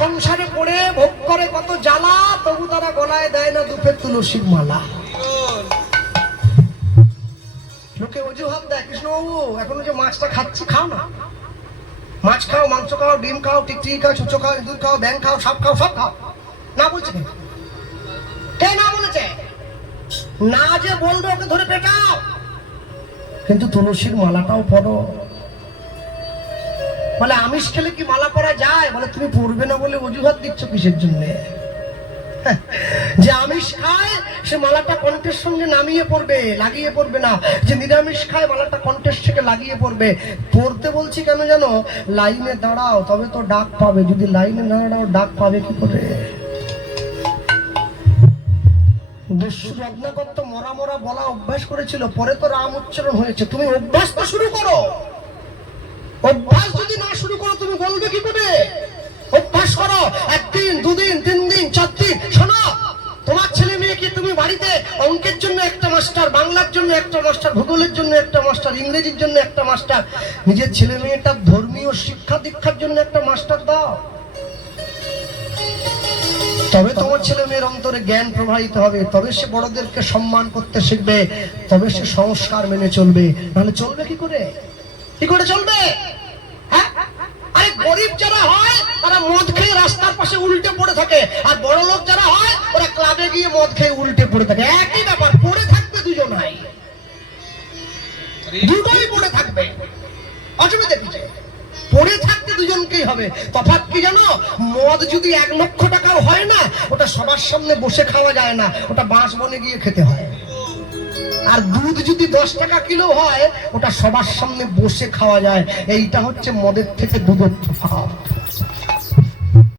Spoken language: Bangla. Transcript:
সংসারে পড়ে ভোগ করে কত জ্বালা, তবু তারা গলায় দেয় না দুপের তুলসীর মালা। লোকে অজুহাত দেয়, কৃষ্ণবাবু এখনো যে মাছটা খাচ্ছি, খাও না, মাছ খাও, মাংস খাও, ডিম খাও, টিকটিকি খাও, ছুঁচো খাও, ইঁদুর খাও, ব্যাং খাও, সাপ খাও, সব খাও। না বলছে কে? না বলেছে? না যে বলবে ওকে ধরে পেটাও, কিন্তু তুলসীর মালাটাও পড়ো। বলে আমিষ খেলে কি মালা পরা যায়? বলে তুমি পড়বে না বলে অজুহাত দিচ্ছ কিসের জন্য? যে আমিষ খায় সে মালাটা কণ্ঠের সঙ্গে নামিয়ে পড়বে, লাগিয়ে পড়বে না। যে নিরামিষ খায় মালাটা কণ্ঠের থেকে লাগিয়ে পড়বে। পড়তে বলছি কেন জানো? লাইনে দাঁড়াও, তবে তো ডাক পাবে। যদি লাইনে না দাঁড়াও, ডাক পাবে কি করে? রত্নাকর তো মরা মরা বলা অভ্যাস করেছিল, পরে তো রাম উচ্চারণ হয়েছে। তুমি অভ্যাস তো শুরু করো। অভ্যাস যদি না শুরু করো তুমি বলবে কি করে? অভ্যাস করো, একদিন, দুদিন, 3 দিন, 4 দিন। শোনো, তোমার ছেলে মেয়েকে তুমি বাড়িতে অঙ্কের জন্য একটা মাস্টার, বাংলার জন্য একটা মাস্টার, ভূগোলের জন্য একটা মাস্টার, ইংরেজির জন্য একটা মাস্টার, নিজের ছেলে মেয়েটার ধর্মীয় শিক্ষা দীক্ষার জন্য একটা মাস্টার দাও। তবে তোমার ছেলে মেয়ের অন্তরে জ্ঞান প্রবাহিত হবে, তবে সে বড়দেরকে সম্মান করতে শিখবে, তবে সে সংস্কার মেনে চলবে। নাহলে চলবে কি করে? কি করে চলবে? হ্যাঁ, আরে গরিব যারা হয় তারা মদ খেয়ে রাস্তার পাশে উল্টে পড়ে থাকে, আর বড় লোক যারা হয় ওরা ক্লাবে গিয়ে মদ খেয়ে উল্টে পড়ে থাকে। একই ব্যাপার, পড়ে থাকবে দুজন, হয় দুটোই পড়ে থাকবে, অসুবিধা কিছু? পড়ে থাকতে দুজনকেই হবে। তফাৎ কি জানো? মদ যদি 1 লক্ষ টাকাও হয় না, ওটা সবার সামনে বসে খাওয়া যায় না, ওটা বাঁশ বনে গিয়ে খেতে হয়। আর দুধ যদি 10 টাকা কিলো হয়, ওটা সবার সামনে বসে খাওয়া যায়। এইটা হচ্ছে মদের থেকে দুধের তফাৎ।